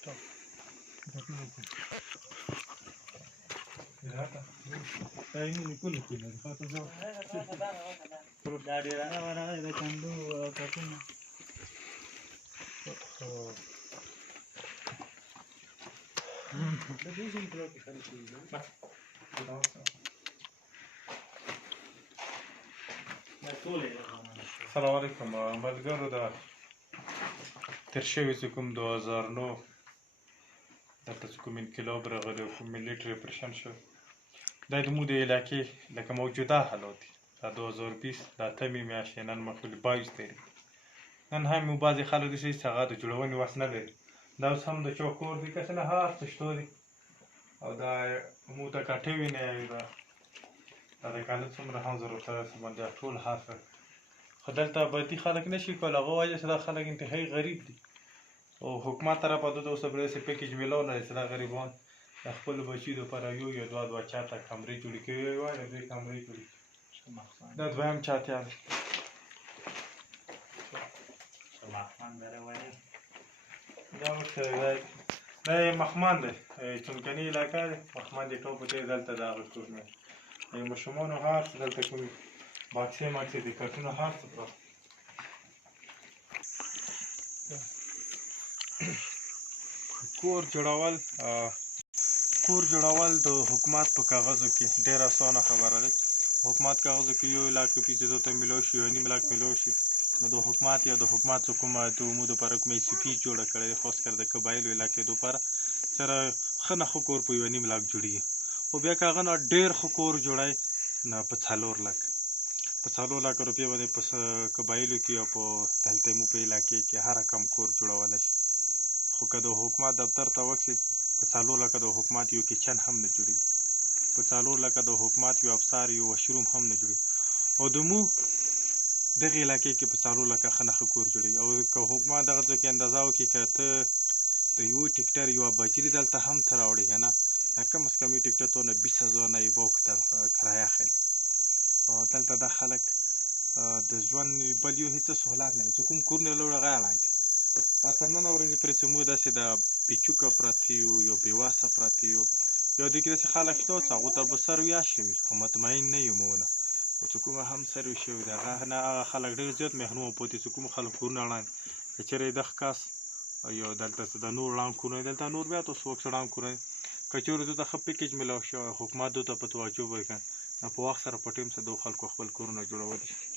Stop. ini pun itu nih. Foto jauh. Dari mana ada kandu apapun. السلام علیکم ملګرو د تیر شوي چې کوم 2009 دلته چې کوم انقلاب راغلی او کوم ملي ریپریشن شو دا زموږ د علاقې لکه موجوده حالات دي دا 2020 د اتمې میاشتې نن مخکې 22 تاریخ نن هم یو بعضې خلک داسې چې هغه د جوړونې وس نه لري دا اوس هم د چا کور دی که څه نه هر څه شته دي او دا موږ د کټې وینې دا د کاله څومره هم ضرورت باندې ټول هر څه خو دلته ابدي خلک نشي کولی هغه وجه چې دا خلک انتهایي غریب دي او حکومت طرفه د اوس پرې داسې پیکیج میلاو لري چې دا غریبان د خپلو بچیو دپاره یو یا دوه چاته کمرې جوړې کوي وایي د دوی کمرې جوړې دا دویم چاتیا دی دا ورته دا یې مخمان دی چمکني علاقه دی مخمان د ټوپو دی دلته د هغه ټول نه د ماشومانو هر څه دلته کوم باکسې ماکسې د کټونه هر څه پراته کور جوړول د حکومت په کاغذو کې ډېر اسانه خبره ده حکومت کاغذو کې یو لاک پیسې ته میلاو شي یو نیم لاک میلاو شي نو د حکومت یا د حکومت حکومت د عمود لپاره کومې سپیچ جوړه کړې خاص کر د قبایلو علاقې لپاره سره ښه نه ښه کور په یو نیم لاک جوړېږي خو بیا که هغه نه ډېر ښه کور جوړی نه په 4 لاک په 4 لاک روپۍ باندې په قبایلو کې او په دلته مو په علاقې کې هر رقم کور جوړولی شي خو که د حکومت دفتر ته وکسي په 4 لکه د حکومت یو کچن هم نه جوړېږي په 4 لکه د حکومت یو افسر یو واشروم هم نه جوړېږي او د مو دغه علاقې کې په 4 لکه ښه نه ښه کور جوړېږي او که حکومت دغه ځای کې اندازه وکړي که ته د یو ټیکټر یوه بجلي دلته هم ته راوړې که نه کم از کم یو ټیکټر ته نه 20,000 نه یې باوک ته کرایه اخلي او دلته دا خلک د ژوند بل یو هېڅ سهولت نه لري چې کوم کورونه لوړ هغه علاج دي دا تر ننه ورځې پورې چې موږ داسې د پیچوکه پراته یو یا بېوسه پراته یو یا دوی کې داسې خلک شته چې هغو ته به سرویا شوي خو مطمئن نه یو موږ نه او چې کومه هم سروي شوي دي هغه نه هغه خلک ډېر زیات محرومه پاتې چې کوم خلک کورونه ړنګ که چېرې دغه کس یا دلته د نور ړنګ کورونه دلته نور بیا تاسو څوک ړنګ کورونه که چېرې دوی ته ښه پیکیج میلاو شي حکومت دوی ته په توجه وکړي نو په وخت سره په ټیم سره دغو خلکو خپل کورونه جوړولی شي